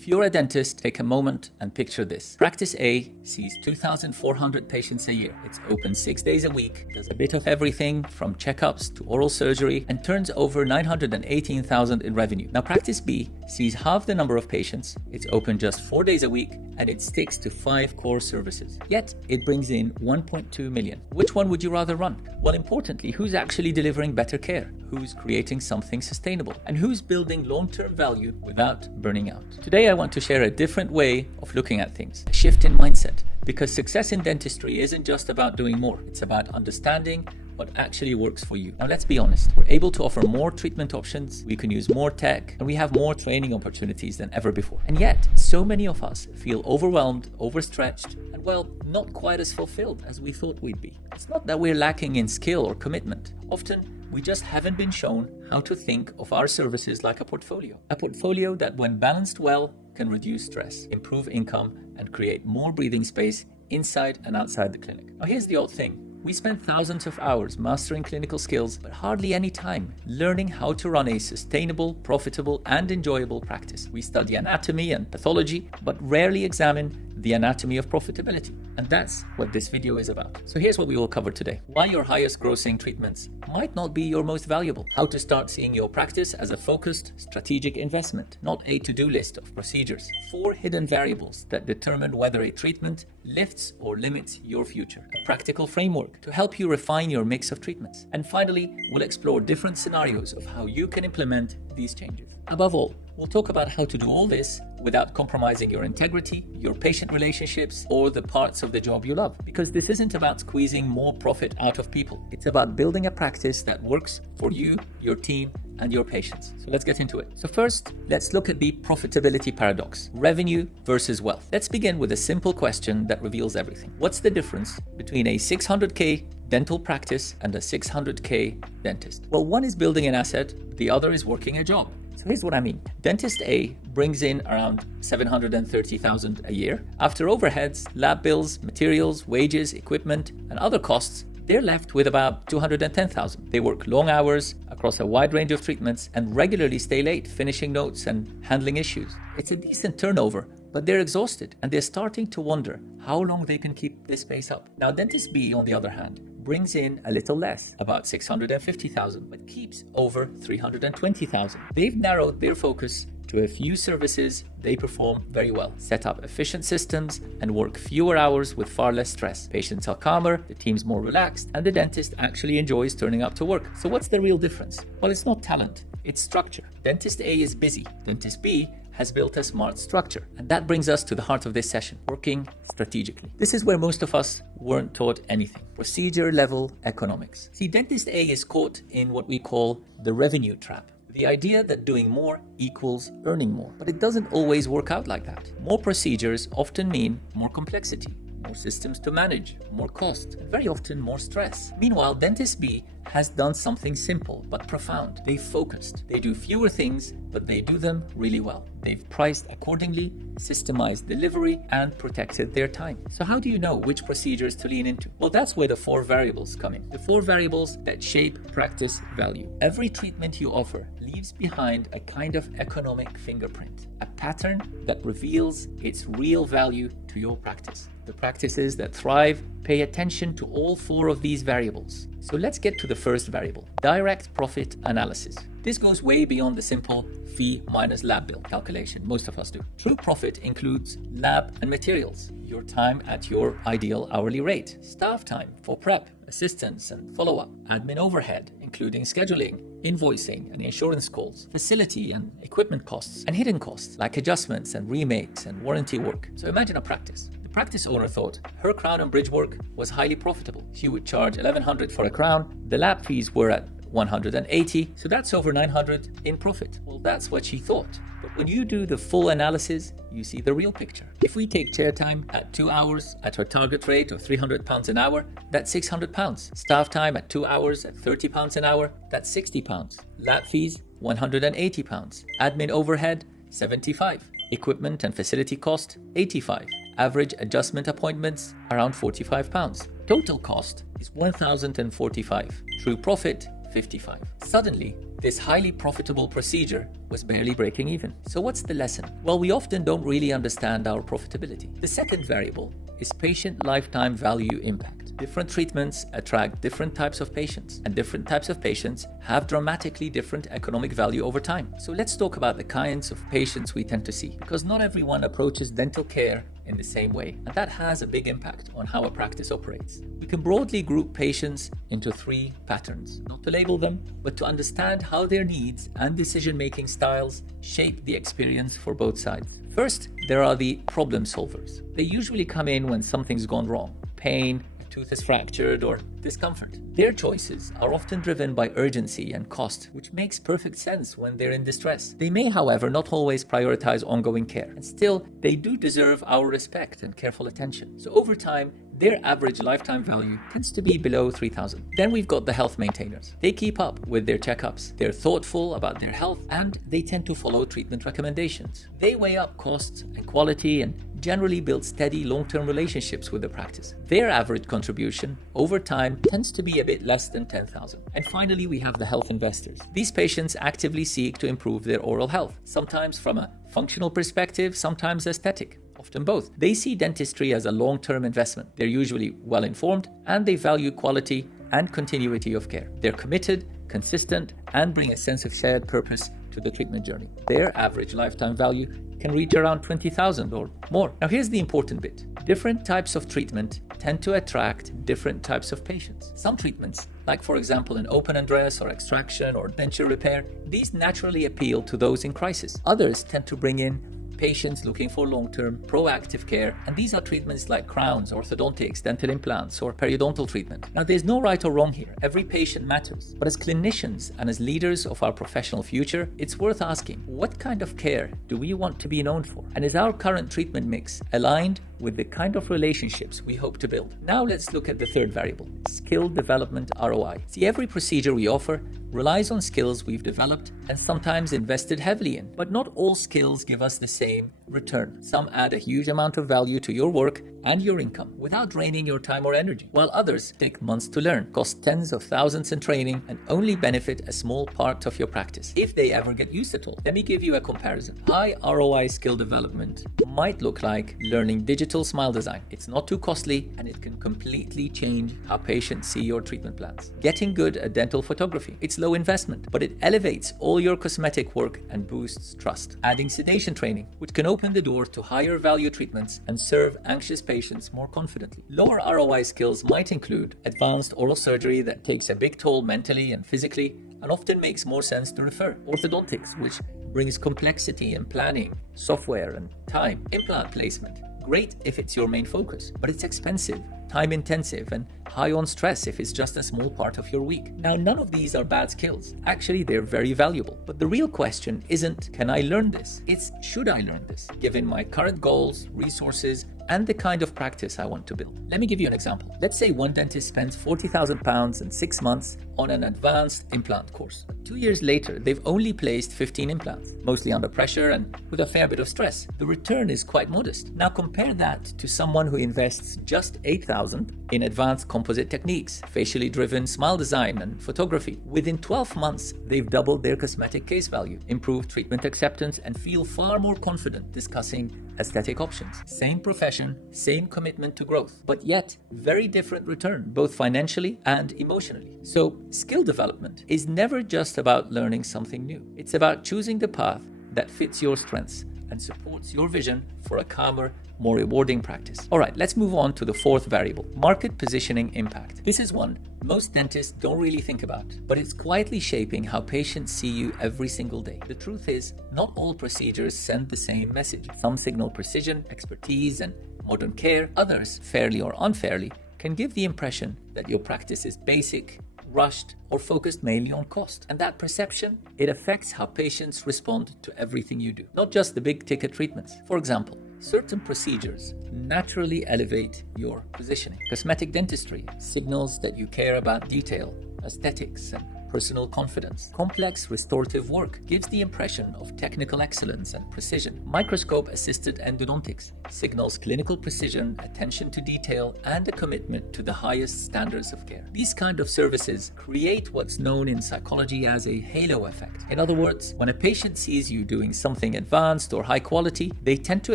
If you're a dentist, take a moment and picture this. Practice A sees 2,400 patients a year. It's open 6 days a week, does a bit of everything from checkups to oral surgery, and turns over 918,000 in revenue. Now, Practice B sees half the number of patients. It's open just 4 days a week, and it sticks to 5 core services. Yet, it brings in 1.2 million. Which one would you rather run? Well, importantly, who's actually delivering better care? Who's creating something sustainable? And who's building long-term value without burning out? Today, I want to share a different way of looking at things, a shift in mindset, because success in dentistry isn't just about doing more. It's about understanding what actually works for you. Now, let's be honest. We're able to offer more treatment options, we can use more tech, and we have more training opportunities than ever before. And yet, so many of us feel overwhelmed, overstretched, and well, not quite as fulfilled as we thought we'd be. It's not that we're lacking in skill or commitment. Often, we just haven't been shown how to think of our services like a portfolio. A portfolio that, when balanced well, can reduce stress, improve income, and create more breathing space inside and outside the clinic. Now, here's the odd thing. We spend thousands of hours mastering clinical skills, but hardly any time learning how to run a sustainable, profitable, and enjoyable practice. We study anatomy and pathology, but rarely examine the anatomy of profitability. And that's what this video is about. So here's what we will cover today. Why your highest grossing treatments might not be your most valuable. How to start seeing your practice as a focused, strategic investment, not a to-do list of procedures. 4 hidden variables that determine whether a treatment lifts or limits your future. A practical framework to help you refine your mix of treatments. And finally, we'll explore different scenarios of how you can implement these changes. Above all, we'll talk about how to do all this without compromising your integrity, your patient relationships, or the parts of the job you love. Because this isn't about squeezing more profit out of people. It's about building a practice that works for you, your team, and your patients. So let's get into it. So first, let's look at the profitability paradox, revenue versus wealth. Let's begin with a simple question that reveals everything. What's the difference between a 600K dental practice and a 600K dentist? Well, one is building an asset, the other is working a job. So here's what I mean. Dentist A brings in around 730,000 a year. After overheads, lab bills, materials, wages, equipment, and other costs, they're left with about 210,000. They work long hours across a wide range of treatments and regularly stay late, finishing notes and handling issues. It's a decent turnover, but they're exhausted and they're starting to wonder how long they can keep this pace up. Now, Dentist B, on the other hand, brings in a little less, about 650,000, but keeps over 320,000. They've narrowed their focus to a few services they perform very well, set up efficient systems, and work fewer hours with far less stress. Patients are calmer, the team's more relaxed, and the dentist actually enjoys turning up to work. So what's the real difference? Well, it's not talent, it's structure. Dentist A is busy. Dentist B has built a smart structure. And that brings us to the heart of this session, working strategically. This is where most of us weren't taught anything. Procedure level economics. See, Dentist A is caught in what we call the revenue trap. The idea that doing more equals earning more. But it doesn't always work out like that. More procedures often mean more complexity, more systems to manage, more cost, and very often more stress. Meanwhile, Dentist B has done something simple but profound. They've focused. They do fewer things, but they do them really well. They've priced accordingly, systemized delivery, and protected their time. So how do you know which procedures to lean into? Well, that's where the 4 variables come in. The 4 variables that shape practice value. Every treatment you offer leaves behind a kind of economic fingerprint, a pattern that reveals its real value to your practice. The practices that thrive pay attention to all 4 of these variables. So let's get to the first variable, direct profit analysis. This goes way beyond the simple fee minus lab bill calculation most of us do. True profit includes lab and materials, your time at your ideal hourly rate, staff time for prep, assistance and follow-up, admin overhead, including scheduling, invoicing and insurance calls, facility and equipment costs, and hidden costs like adjustments and remakes and warranty work. So imagine a practice. The practice owner thought her crown and bridge work was highly profitable. She would charge $1,100 for a crown. The lab fees were at $180, so that's over $900 in profit. Well, that's what she thought. But when you do the full analysis, you see the real picture. If we take chair time at 2 hours at her target rate of £300 an hour, that's £600. Staff time at 2 hours at £30 an hour, that's £60. Lab fees, £180. Admin overhead, $75. Equipment and facility cost, $85. Average adjustment appointments, around £45. Total cost is $1,045. True profit, $55. Suddenly, this highly profitable procedure was barely breaking even. So what's the lesson? Well, we often don't really understand our profitability. The second variable is patient lifetime value impact. Different treatments attract different types of patients, and different types of patients have dramatically different economic value over time. So let's talk about the kinds of patients we tend to see, because not everyone approaches dental care in the same way, and that has a big impact on how a practice operates. We can broadly group patients into three patterns, not to label them, but to understand how their needs and decision-making styles shape the experience for both sides. First, there are the problem solvers. They usually come in when something's gone wrong: pain, a tooth is fractured, or discomfort. Their choices are often driven by urgency and cost, which makes perfect sense when they're in distress. They may, however, not always prioritize ongoing care, and still, they do deserve our respect and careful attention. So over time, their average lifetime value tends to be below $3,000. Then we've got the health maintainers. They keep up with their checkups, they're thoughtful about their health, and they tend to follow treatment recommendations. They weigh up costs and quality and generally build steady long-term relationships with the practice. Their average contribution over time tends to be a bit less than $10,000. And finally, we have the health investors. These patients actively seek to improve their oral health, sometimes from a functional perspective, sometimes aesthetic. Often both. They see dentistry as a long-term investment. They're usually well-informed, and they value quality and continuity of care. They're committed, consistent, and bring a sense of shared purpose to the treatment journey. Their average lifetime value can reach around $20,000 or more. Now here's the important bit. Different types of treatment tend to attract different types of patients. Some treatments, like for example an open and dress or extraction or denture repair, these naturally appeal to those in crisis. Others tend to bring in patients looking for long-term proactive care, and these are treatments like crowns, orthodontics, dental implants, or periodontal treatment. Now there's no right or wrong here. Every patient matters. But as clinicians and as leaders of our professional future, it's worth asking, what kind of care do we want to be known for? And is our current treatment mix aligned with the kind of relationships we hope to build? Now let's look at the third variable, skill development ROI. See, every procedure we offer relies on skills we've developed and sometimes invested heavily in. But not all skills give us the same return. Some add a huge amount of value to your work and your income without draining your time or energy, while others take months to learn, cost tens of thousands in training, and only benefit a small part of your practice, if they ever get used at all. Let me give you a comparison. High ROI skill development might look like learning digital smile design. It's not too costly, and it can completely change how patients see your treatment plans. Getting good at dental photography. It's low investment, but it elevates all your cosmetic work and boosts trust. Adding sedation training, which can open the door to higher value treatments and serve anxious patients more confidently. Lower ROI skills might include advanced oral surgery that takes a big toll mentally and physically and often makes more sense to refer. Orthodontics, which brings complexity and planning, software and time. Implant placement, great if it's your main focus, but it's expensive, time intensive, and high on stress if it's just a small part of your week. Now, none of these are bad skills. Actually, they're very valuable. But the real question isn't, can I learn this? It's, should I learn this, given my current goals, resources, and the kind of practice I want to build? Let me give you an example. Let's say one dentist spends £40,000 in 6 months on an advanced implant course. 2 years later, they've only placed 15 implants, mostly under pressure and with a fair bit of stress. The return is quite modest. Now compare that to someone who invests just $8,000 in advanced composite techniques, facially driven smile design and photography. Within 12 months, they've doubled their cosmetic case value, improved treatment acceptance, and feel far more confident discussing aesthetic options. Same profession, same commitment to growth, but yet very different return, both financially and emotionally. So skill development is never just about learning something new. It's about choosing the path that fits your strengths and supports your vision for a calmer, more rewarding practice. All right, let's move on to the fourth variable, market positioning impact. This is one most dentists don't really think about, but it's quietly shaping how patients see you every single day. The truth is, not all procedures send the same message. Some signal precision, expertise, and modern care. Others, fairly or unfairly, can give the impression that your practice is basic, rushed, or focused mainly on cost. And that perception, it affects how patients respond to everything you do, not just the big ticket treatments. For example, certain procedures naturally elevate your positioning. Cosmetic dentistry signals that you care about detail, aesthetics, and personal confidence. Complex restorative work gives the impression of technical excellence and precision. Microscope-assisted endodontics signals clinical precision, attention to detail, and a commitment to the highest standards of care. These kind of services create what's known in psychology as a halo effect. In other words, when a patient sees you doing something advanced or high quality, they tend to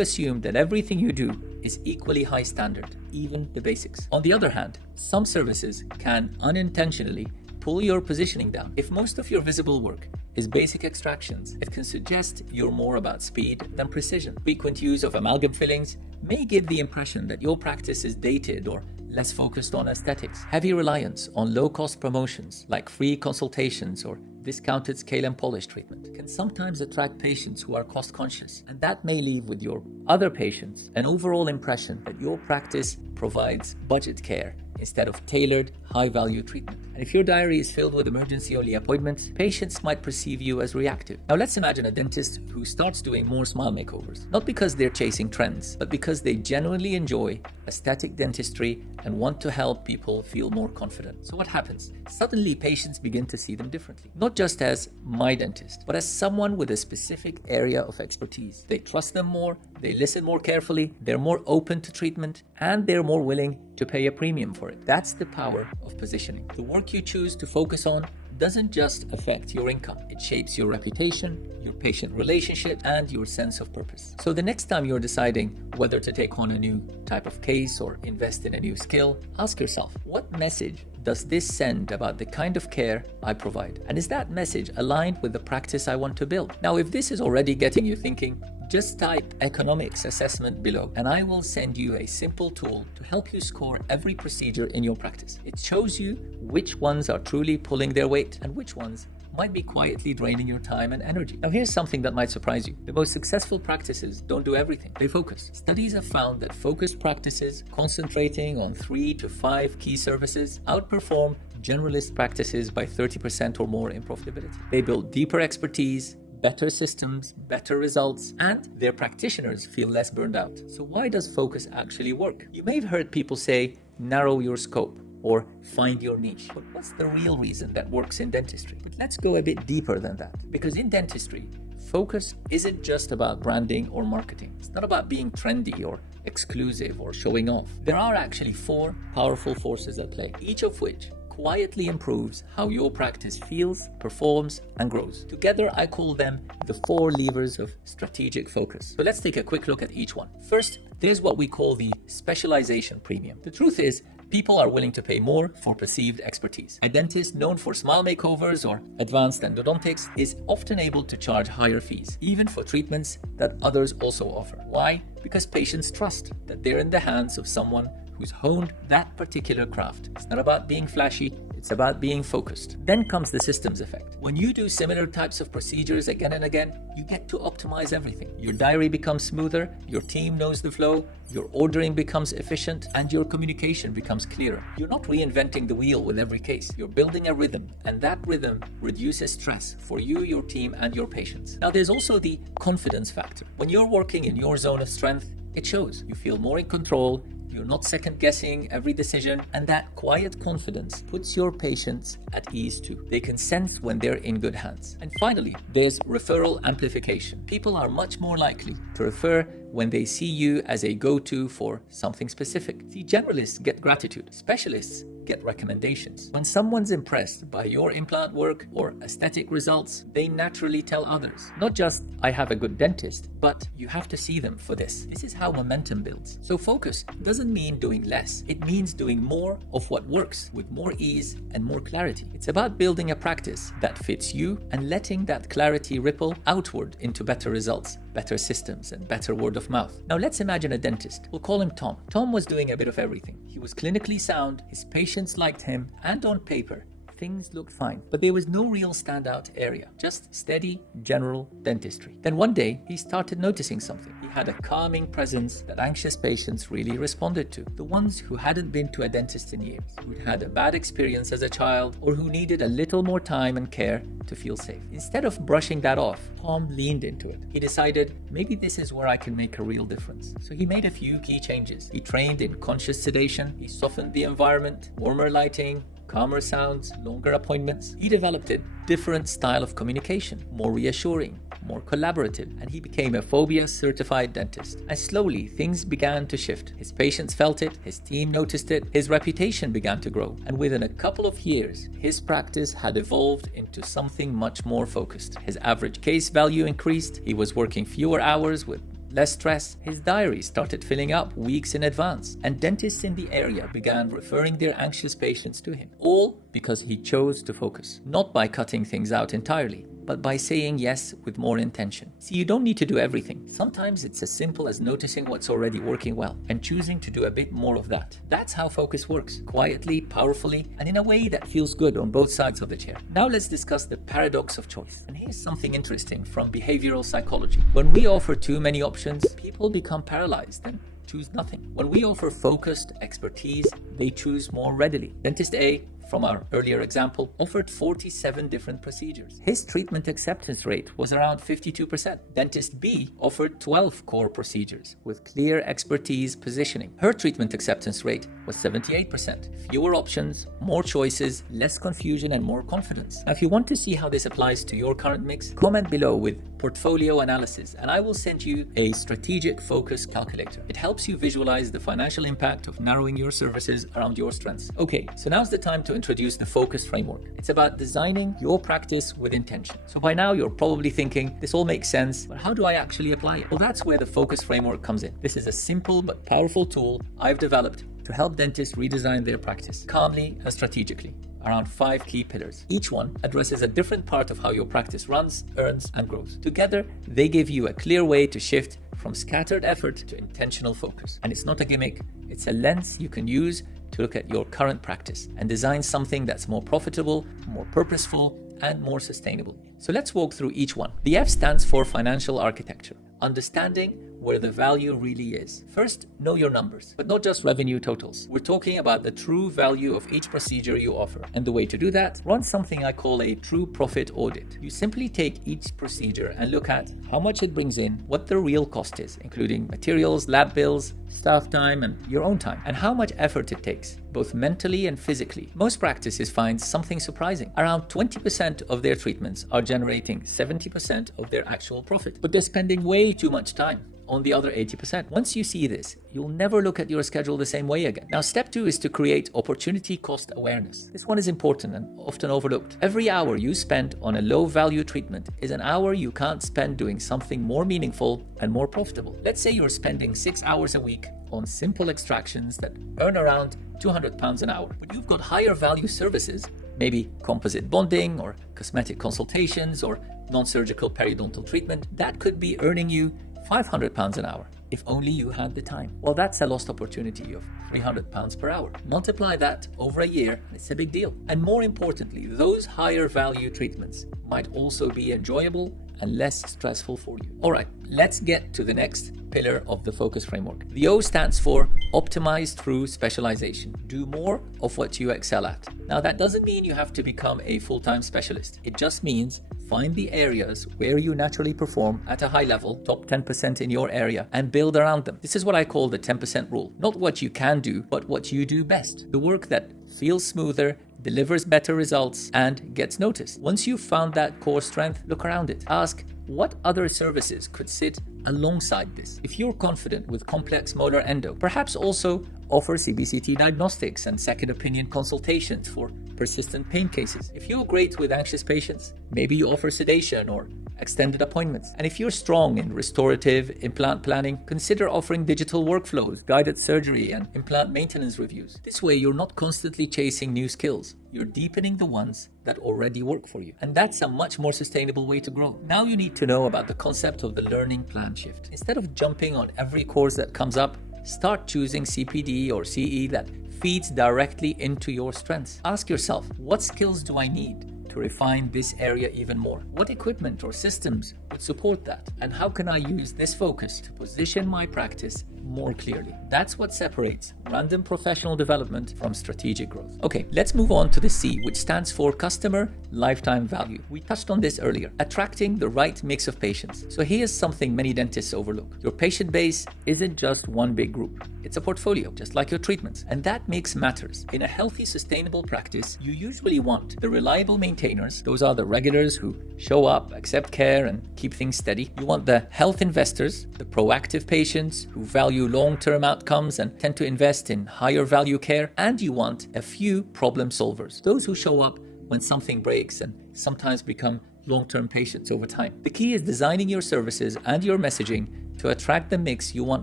assume that everything you do is equally high standard, even the basics. On the other hand, some services can unintentionally pull your positioning down. If most of your visible work is basic extractions, it can suggest you're more about speed than precision. Frequent use of amalgam fillings may give the impression that your practice is dated or less focused on aesthetics. Heavy reliance on low-cost promotions like free consultations or discounted scale and polish treatment can sometimes attract patients who are cost conscious, and that may leave with your other patients an overall impression that your practice provides budget care instead of tailored, high-value treatment. And if your diary is filled with emergency-only appointments, patients might perceive you as reactive. Now let's imagine a dentist who starts doing more smile makeovers, not because they're chasing trends, but because they genuinely enjoy aesthetic dentistry and want to help people feel more confident. So what happens? Suddenly patients begin to see them differently, not just as my dentist, but as someone with a specific area of expertise. They trust them more, they listen more carefully, they're more open to treatment, and they're more willing to pay a premium for it. That's the power of positioning. The work you choose to focus on doesn't just affect your income. It shapes your reputation, your patient relationship, and your sense of purpose. So the next time you're deciding whether to take on a new type of case or invest in a new skill, ask yourself, what message does this send about the kind of care I provide? And is that message aligned with the practice I want to build? Now, if this is already getting you thinking, just type economics assessment below and I will send you a simple tool to help you score every procedure in your practice. It shows you which ones are truly pulling their weight and which ones might be quietly draining your time and energy. Now here's something that might surprise you. The most successful practices don't do everything. They focus. Studies have found that focused practices concentrating on 3 to 5 key services outperform generalist practices by 30% or more in profitability. They build deeper expertise, better systems, better results, and their practitioners feel less burned out. So why does focus actually work? You may have heard people say, narrow your scope or find your niche. But what's the real reason that works in dentistry? But let's go a bit deeper than that. Because in dentistry, focus isn't just about branding or marketing. It's not about being trendy or exclusive or showing off. There are actually 4 powerful forces at play, each of which quietly improves how your practice feels, performs, and grows. Together, I call them the 4 levers of strategic focus. So let's take a quick look at each one. First, there's what we call the specialization premium. The truth is, people are willing to pay more for perceived expertise. A dentist known for smile makeovers or advanced endodontics is often able to charge higher fees, even for treatments that others also offer. Why? Because patients trust that they're in the hands of someone who's honed that particular craft. It's not about being flashy, it's about being focused. Then comes the systems effect. When you do similar types of procedures again and again, you get to optimize everything. Your diary becomes smoother, your team knows the flow, your ordering becomes efficient, and your communication becomes clearer. You're not reinventing the wheel with every case. You're building a rhythm, and that rhythm reduces stress for you, your team, and your patients. Now, there's also the confidence factor. When you're working in your zone of strength, it shows. You feel more in control, you're not second-guessing every decision, and that quiet confidence puts your patients at ease too. They can sense when they're in good hands. And finally, there's referral amplification. People are much more likely to refer when they see you as a go-to for something specific. See, generalists get gratitude. Specialists get recommendations. When someone's impressed by your implant work or aesthetic results, they naturally tell others. Not just, I have a good dentist, but you have to see them for this. This is how momentum builds. So focus doesn't mean doing less. It means doing more of what works with more ease and more clarity. It's about building a practice that fits you and letting that clarity ripple outward into better results, better systems, and better word of mouth. Now let's imagine a dentist. We'll call him Tom. Tom was doing a bit of everything. He was clinically sound, his patients liked him, and on paper, things looked fine. But there was no real standout area, just steady, general dentistry. Then one day, he started noticing something. He had a calming presence that anxious patients really responded to. The ones who hadn't been to a dentist in years, who'd had a bad experience as a child, or who needed a little more time and care to feel safe. Instead of brushing that off, Tom leaned into it. He decided, maybe this is where I can make a real difference. So he made a few key changes. He trained in conscious sedation, he softened the environment, warmer lighting, calmer sounds, longer appointments. He developed a different style of communication, more reassuring, more collaborative, and he became a phobia-certified dentist. And slowly, things began to shift. His patients felt it, his team noticed it, his reputation began to grow. And within a couple of years, his practice had evolved into something much more focused. His average case value increased, he was working fewer hours with less stress, his diary started filling up weeks in advance, and dentists in the area began referring their anxious patients to him, all because he chose to focus, not by cutting things out entirely, but by saying yes with more intention. See, you don't need to do everything. Sometimes it's as simple as noticing what's already working well and choosing to do a bit more of that. That's how focus works, quietly, powerfully, and in a way that feels good on both sides of the chair. Now let's discuss the paradox of choice. And here's something interesting from behavioral psychology. When we offer too many options, people become paralyzed and choose nothing. When we offer focused expertise, they choose more readily. Dentist A, from our earlier example, offered 47 different procedures. His treatment acceptance rate was around 52%. Dentist B offered 12 core procedures with clear expertise positioning. Her treatment acceptance rate was 78%. Fewer options, more choices, less confusion, and more confidence. Now, if you want to see how this applies to your current mix, comment below with portfolio analysis, and I will send you a strategic focus calculator. It helps you visualize the financial impact of narrowing your services around your strengths. Okay, so now's the time to introduce the focus framework. It's about designing your practice with intention. So by now you're probably thinking, this all makes sense, but how do I actually apply it? Well, that's where the focus framework comes in. This is a simple but powerful tool I've developed to help dentists redesign their practice calmly and strategically around 5 key pillars. Each one addresses a different part of how your practice runs, earns, and grows. Together, they give you a clear way to shift from scattered effort to intentional focus. And it's not a gimmick, it's a lens you can use to look at your current practice and design something that's more profitable, more purposeful, and more sustainable. So let's walk through each one. The F stands for financial architecture, understanding where the value really is. First, know your numbers, but not just revenue totals. We're talking about the true value of each procedure you offer. And the way to do that, run something I call a true profit audit. You simply take each procedure and look at how much it brings in, what the real cost is, including materials, lab bills, staff time, and your own time, and how much effort it takes, both mentally and physically. Most practices find something surprising. Around 20% of their treatments are generating 70% of their actual profit, but they're spending way too much time on the other 80%. Once you see this, you'll never look at your schedule the same way again. Now, step 2 is to create opportunity cost awareness. This one is important and often overlooked. Every hour you spend on a low-value treatment is an hour you can't spend doing something more meaningful and more profitable. Let's say you're spending 6 hours a week on simple extractions that earn around £200 an hour, but you've got higher value services, maybe composite bonding or cosmetic consultations or non-surgical periodontal treatment, that could be earning you £500 an hour, if only you had the time. Well, that's a lost opportunity of £300 per hour. Multiply that over a year, and it's a big deal. And more importantly, those higher value treatments might also be enjoyable and less stressful for you. All right, let's get to the next pillar of the focus framework. The O stands for optimize through specialization. Do more of what you excel at. Now, that doesn't mean you have to become a full-time specialist. It just means find the areas where you naturally perform at a high level, top 10% in your area, and build around them. This is what I call the 10% rule. Not what you can do, but what you do best. The work that feels smoother, delivers better results, and gets noticed. Once you've found that core strength, look around it. Ask, what other services could sit alongside this? If you're confident with complex molar endo, perhaps also offer CBCT diagnostics and second opinion consultations for persistent pain cases. If you're great with anxious patients, maybe you offer sedation or extended appointments. And if you're strong in restorative implant planning, consider offering digital workflows, guided surgery, and implant maintenance reviews. This way, you're not constantly chasing new skills. You're deepening the ones that already work for you. And that's a much more sustainable way to grow. Now you need to know about the concept of the learning plan shift. Instead of jumping on every course that comes up, start choosing CPD or CE that feeds directly into your strengths. Ask yourself, what skills do I need to to refine this area even more? What equipment or systems would support that? And how can I use this focus to position my practice more clearly? That's what separates random professional development from strategic growth. Okay, let's move on to the C, which stands for customer lifetime value. We touched on this earlier, attracting the right mix of patients. So here's something many dentists overlook. Your patient base isn't just one big group. It's a portfolio, just like your treatments. And that mix matters. In a healthy, sustainable practice, you usually want the reliable maintainers. Those are the regulars who show up, accept care, and keep things steady. You want the health investors, the proactive patients who value long-term outcomes and tend to invest in higher value care. And you want a few problem solvers, those who show up when something breaks and sometimes become long-term patients over time. The key is designing your services and your messaging to attract the mix you want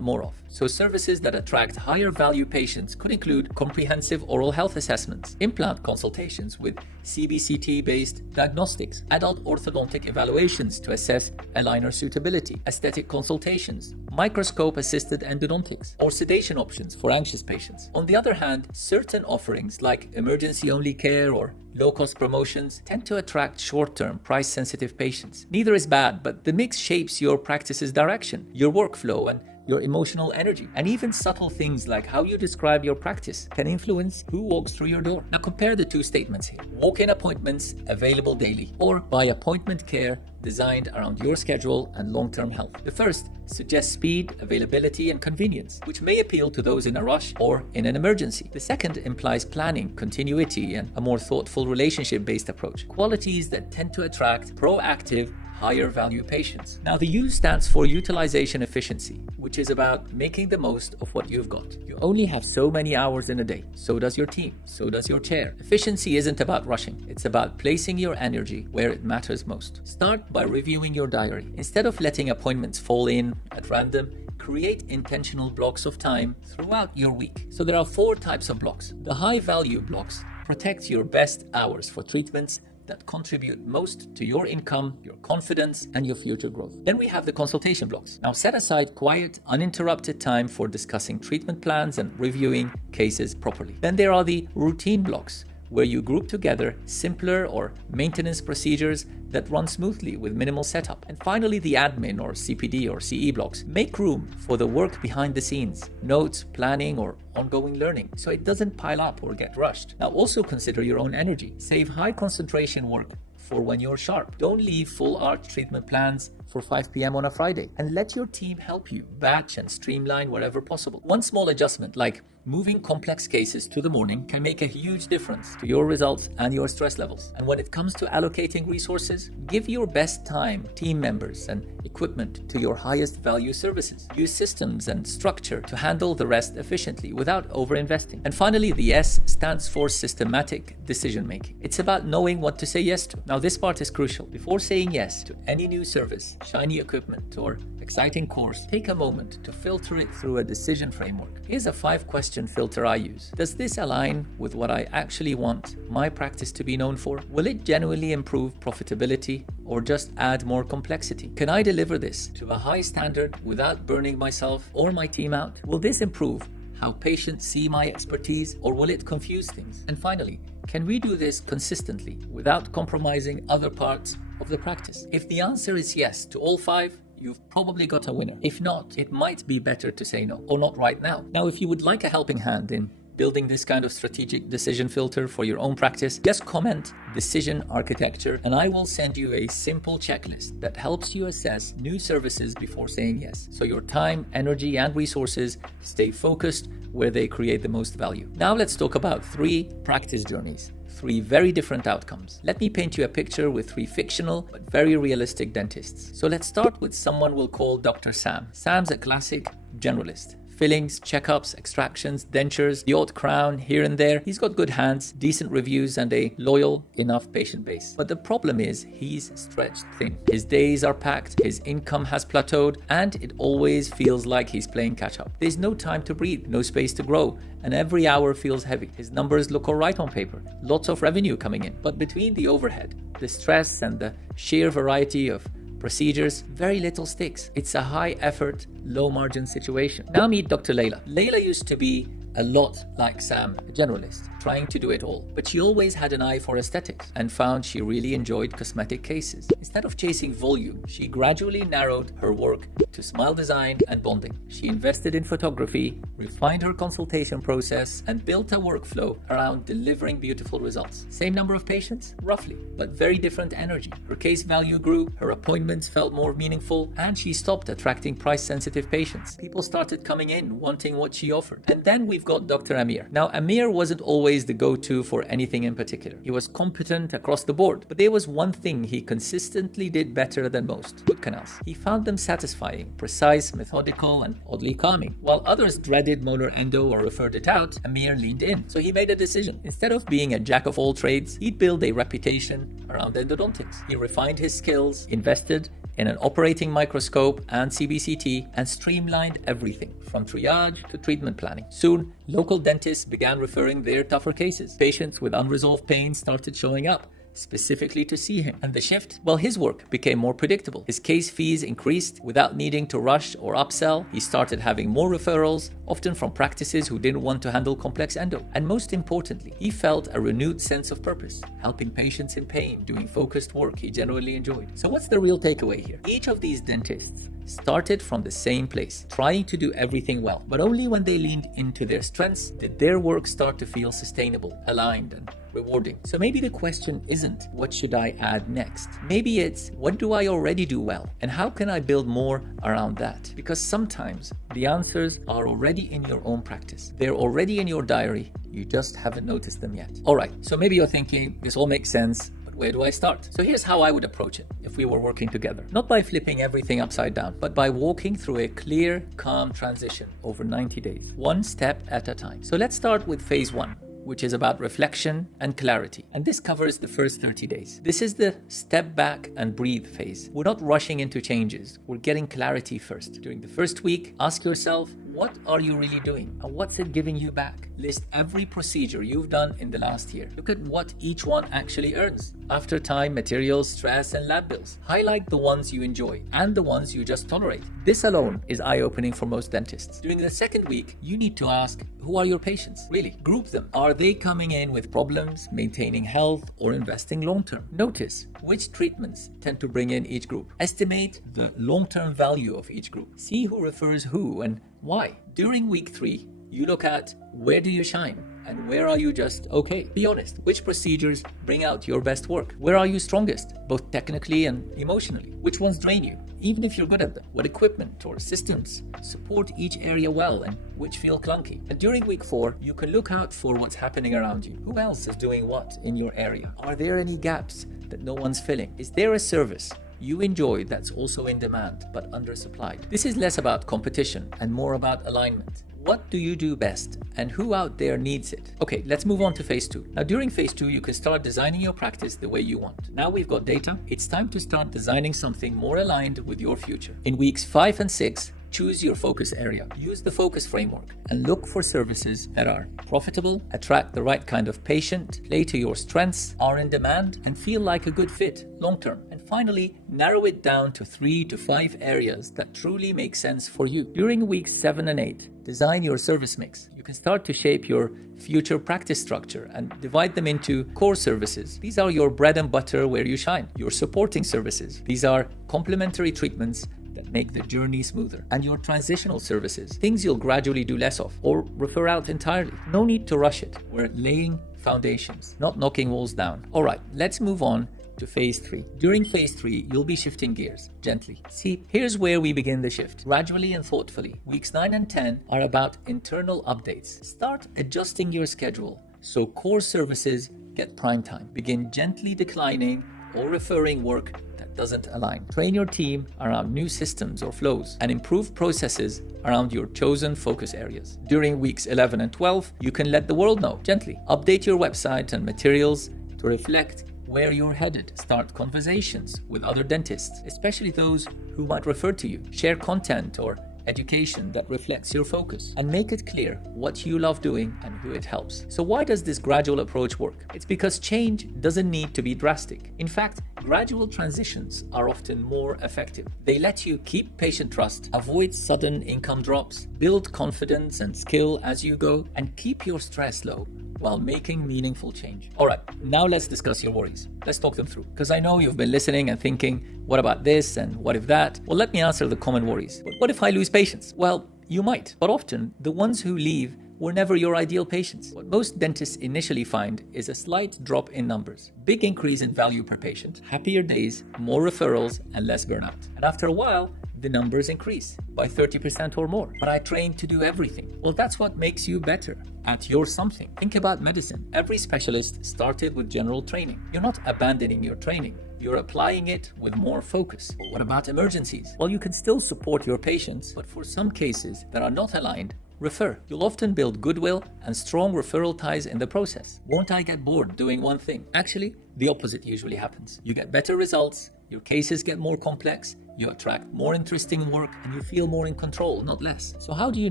more of. So services that attract higher value patients could include comprehensive oral health assessments, implant consultations with CBCT-based diagnostics, adult orthodontic evaluations to assess aligner suitability, aesthetic consultations, microscope-assisted endodontics, or sedation options for anxious patients. On the other hand, certain offerings like emergency-only care or low-cost promotions tend to attract short-term, price-sensitive patients. Neither is bad, but the mix shapes your practice's direction, your workflow, and your emotional energy. And even subtle things like how you describe your practice can influence who walks through your door. Now compare the two statements here. Walk-in appointments available daily, or by appointment care designed around your schedule and long-term health. The first suggests speed, availability, and convenience, which may appeal to those in a rush or in an emergency. The second implies planning, continuity, and a more thoughtful relationship-based approach, qualities that tend to attract proactive, higher value patients. Now the U stands for utilization efficiency, which is about making the most of what you've got. You only have so many hours in a day. So does your team. So does your chair. Efficiency isn't about rushing. It's about placing your energy where it matters most. Start by reviewing your diary. Instead of letting appointments fall in at random, create intentional blocks of time throughout your week. So there are 4 types of blocks. The high value blocks protect your best hours for treatments that contribute most to your income, your confidence, and your future growth. Then we have the consultation blocks. Now set aside quiet, uninterrupted time for discussing treatment plans and reviewing cases properly. Then there are the routine blocks, where you group together simpler or maintenance procedures that run smoothly with minimal setup. And finally, the admin or CPD or CE blocks. Make room for the work behind the scenes, notes, planning, or ongoing learning, so it doesn't pile up or get rushed. Now also consider your own energy. Save high concentration work for when you're sharp. Don't leave full arch treatment plans for 5 p.m. on a Friday, and let your team help you batch and streamline wherever possible. One small adjustment, like moving complex cases to the morning, can make a huge difference to your results and your stress levels. And when it comes to allocating resources, give your best time, team members, and equipment to your highest value services. Use systems and structure to handle the rest efficiently without over-investing. And finally, the S stands for systematic decision making. It's about knowing what to say yes to. Now this part is crucial. Before saying yes to any new service, shiny equipment, or exciting course, take a moment to filter it through a decision framework. Here's a 5-question filter I use. Does this align with what I actually want my practice to be known for? Will it genuinely improve profitability or just add more complexity? Can I deliver this to a high standard without burning myself or my team out? Will this improve how patients see my expertise, or will it confuse things? And finally, can we do this consistently without compromising other parts of the practice? If the answer is yes to all 5, you've probably got a winner. If not, it might be better to say no, or not right now. Now, if you would like a helping hand in building this kind of strategic decision filter for your own practice, just comment decision architecture and I will send you a simple checklist that helps you assess new services before saying yes, so your time, energy, and resources stay focused where they create the most value. Now let's talk about 3 practice journeys. 3 very different outcomes. Let me paint you a picture with 3 fictional but very realistic dentists. So let's start with someone we'll call Dr. Sam. Sam's a classic generalist. Fillings, checkups, extractions, dentures, the odd crown here and there. He's got good hands, decent reviews, and a loyal enough patient base. But the problem is he's stretched thin. His days are packed, his income has plateaued, and it always feels like he's playing catch up. There's no time to breathe, no space to grow, and every hour feels heavy. His numbers look all right on paper, lots of revenue coming in. But between the overhead, the stress, and the sheer variety of procedures, very little sticks. It's a high effort, low margin situation. Now meet Dr. Layla. Layla used to be a lot like Sam, a generalist, trying to do it all. But she always had an eye for aesthetics and found she really enjoyed cosmetic cases. Instead of chasing volume, she gradually narrowed her work to smile design and bonding. She invested in photography, refined her consultation process, and built a workflow around delivering beautiful results. Same number of patients, roughly, but very different energy. Her case value grew, her appointments felt more meaningful, and she stopped attracting price-sensitive patients. People started coming in wanting what she offered. And then we've got Dr. Amir. Now, Amir wasn't always the go-to for anything in particular. He was competent across the board, but there was one thing he consistently did better than most: root canals. He found them satisfying, precise, methodical, and oddly calming. While others dreaded molar endo or referred it out, Amir leaned in. So he made a decision. Instead of being a jack of all trades, he'd build a reputation around endodontics. He refined his skills, invested in an operating microscope and CBCT, and streamlined everything from triage to treatment planning. Soon, local dentists began referring their tougher cases. Patients with unresolved pain started showing up specifically to see him. And the shift? Well, his work became more predictable. His case fees increased without needing to rush or upsell. He started having more referrals, often from practices who didn't want to handle complex endo. And most importantly, he felt a renewed sense of purpose, helping patients in pain, doing focused work he genuinely enjoyed. So what's the real takeaway here? Each of these dentists started from the same place, trying to do everything well. But only when they leaned into their strengths did their work start to feel sustainable, aligned, and rewarding. So maybe the question isn't, what should I add next? Maybe it's, what do I already do well? And how can I build more around that? Because sometimes the answers are already in your own practice. They're already in your diary. You just haven't noticed them yet. All right, so maybe you're thinking, this all makes sense, but where do I start? So here's how I would approach it if we were working together. Not by flipping everything upside down, but by walking through a clear, calm transition over 90 days, one step at a time. So let's start with phase 1. Which is about reflection and clarity. And this covers the first 30 days. This is the step back and breathe phase. We're not rushing into changes. We're getting clarity first. During the first week, ask yourself, what are you really doing? And what's it giving you back? List every procedure you've done in the last year. Look at what each one actually earns. After time, materials, stress, and lab bills. Highlight the ones you enjoy and the ones you just tolerate. This alone is eye-opening for most dentists. During the second week, you need to ask, who are your patients? Really, group them. Are they coming in with problems, maintaining health, or investing long-term? Notice which treatments tend to bring in each group. Estimate the long-term value of each group. See who refers who and why. During week 3, you look at where do you shine and where are you just okay. Be honest. Which procedures bring out your best work? Where are you strongest, both technically and emotionally? Which ones drain you, even if you're good at them? What equipment or systems support each area well and which feel clunky? And during week 4, you can look out for what's happening around you. Who else is doing what in your area? Are there any gaps that no one's filling? Is there a service you enjoy that's also in demand but undersupplied? This is less about competition and more about alignment. What do you do best and who out there needs it? Okay, let's move on to phase 2. Now during phase 2, you can start designing your practice the way you want. Now we've got data, it's time to start designing something more aligned with your future. In weeks 5 and 6, choose your focus area. Use the focus framework and look for services that are profitable, attract the right kind of patient, play to your strengths, are in demand, and feel like a good fit long term. And finally, narrow it down to 3 to 5 areas that truly make sense for you. During weeks 7 and 8, design your service mix. You can start to shape your future practice structure and divide them into core services. These are your bread and butter where you shine. Your supporting services. These are complementary treatments that make the journey smoother. And your transitional services, things you'll gradually do less of or refer out entirely. No need to rush it. We're laying foundations, not knocking walls down. All right, let's move on to phase 3. During phase 3, you'll be shifting gears gently. See, here's where we begin the shift, gradually and thoughtfully. Weeks 9 and 10 are about internal updates. Start adjusting your schedule so core services get prime time. Begin gently declining or referring work that doesn't align. Train your team around new systems or flows and improve processes around your chosen focus areas. During weeks 11 and 12, you can let the world know gently. Update your website and materials to reflect where you're headed. Start conversations with other dentists, especially those who might refer to you. Share content or education that reflects your focus, and make it clear what you love doing and who it helps. So why does this gradual approach work? It's because change doesn't need to be drastic. In fact, gradual transitions are often more effective. They let you keep patient trust, avoid sudden income drops, build confidence and skill as you go, and keep your stress low while making meaningful change. All right, now let's discuss your worries. Let's talk them through, because I know you've been listening and thinking, what about this and what if that? Well, let me answer the common worries. What if I lose patients? Well, you might, but often the ones who leave were never your ideal patients. What most dentists initially find is a slight drop in numbers, big increase in value per patient, happier days, more referrals, and less burnout. And after a while, the numbers increase by 30% or more. But I trained to do everything. Well, that's what makes you better at your something. Think about medicine. Every specialist started with general training. You're not abandoning your training. You're applying it with more focus. But what about emergencies? Well, you can still support your patients, but for some cases that are not aligned, refer. You'll often build goodwill and strong referral ties in the process. Won't I get bored doing one thing? Actually, the opposite usually happens. You get better results, your cases get more complex, you attract more interesting work, and you feel more in control, not less. So how do you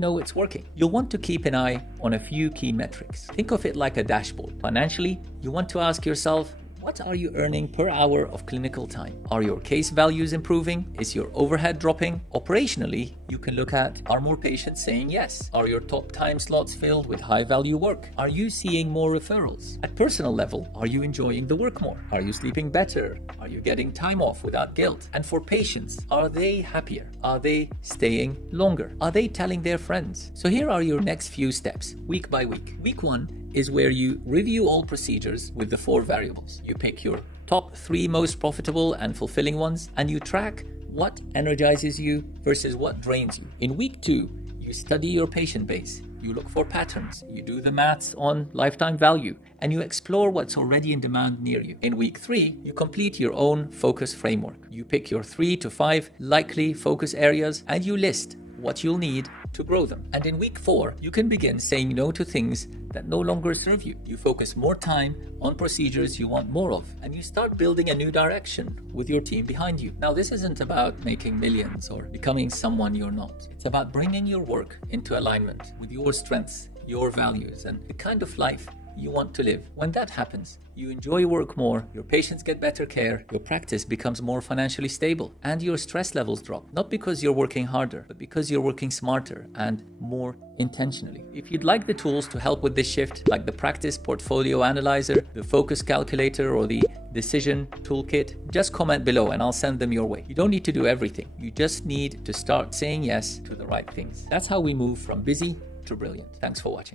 know it's working? You'll want to keep an eye on a few key metrics. Think of it like a dashboard. Financially, you want to ask yourself, what are you earning per hour of clinical time? Are your case values improving? Is your overhead dropping? Operationally, you can look at, are more patients saying yes? Are your top time slots filled with high value work? Are you seeing more referrals? At personal level, are you enjoying the work more? Are you sleeping better? Are you getting time off without guilt? And for patients, are they happier? Are they staying longer? Are they telling their friends? So here are your next few steps, week by week. Week 1 is where you review all procedures with the 4 variables. You pick your top 3 most profitable and fulfilling ones, and you track what energizes you versus what drains you. In week 2, you study your patient base. You look for patterns, you do the maths on lifetime value, and you explore what's already in demand near you. In week 3, you complete your own focus framework. You pick your 3 to 5 likely focus areas, and you list what you'll need to grow them. And in week 4, you can begin saying no to things that no longer serve you. You focus more time on procedures you want more of, and you start building a new direction with your team behind you. Now, this isn't about making millions or becoming someone you're not. It's about bringing your work into alignment with your strengths, your values, and the kind of life you want to live. When that happens, you enjoy work more, your patients get better care, your practice becomes more financially stable, and your stress levels drop. Not because you're working harder, but because you're working smarter and more intentionally. If you'd like the tools to help with this shift, like the Practice Portfolio Analyzer, the Focus Calculator, or the Decision Toolkit, just comment below and I'll send them your way. You don't need to do everything. You just need to start saying yes to the right things. That's how we move from busy to brilliant. Thanks for watching.